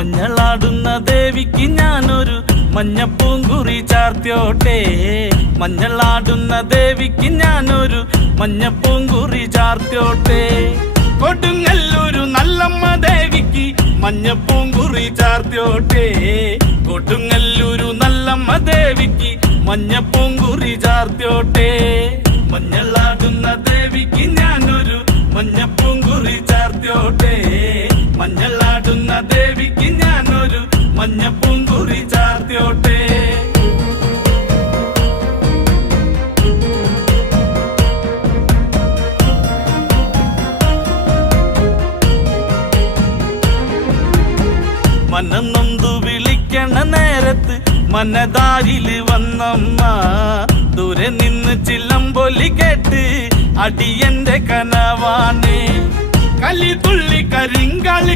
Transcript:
മഞ്ഞളാടുന്ന ദേവിക്ക് ഞാനൊരു മഞ്ഞപ്പൂങ്കുറി ചാർത്തിയോട്ടെ. മഞ്ഞളാടുന്ന ദേവിക്ക് ഞാനൊരു മഞ്ഞപ്പൂങ്കുറി ചാർത്തിയോട്ടെ. കൊടുങ്ങല്ലൂരു നല്ലമ്മ ദേവിക്ക് മഞ്ഞപ്പൂങ്കുറി ചാർത്തിയോട്ടെ. കൊടുങ്ങല്ലൂരു നല്ലമ്മ ദേവിക്ക് മഞ്ഞപ്പൂങ്കുറി ചാർത്തിയോട്ടെ. മഞ്ഞളാടുന്ന ദേവിക്ക് ഞാനൊരു മഞ്ഞപ്പൂങ്കുറി ചാർത്തിയോട്ടെ. മഞ്ഞളാടുന്ന ദേവിക്ക് ഞാനൊരു മഞ്ഞപ്പൂങ്കുറി ചാർത്തിയോട്ടെ. മനന്നൊന്തു വിളിക്കണ നേരത്ത് മനതാരില് വന്നമ്മ. ദൂരെ നിന്ന് ചില്ലമ്പൊലി കേട്ട് അടിയന്റെ കനവാണ്. കലി തുള്ളി കരിങ്കാളി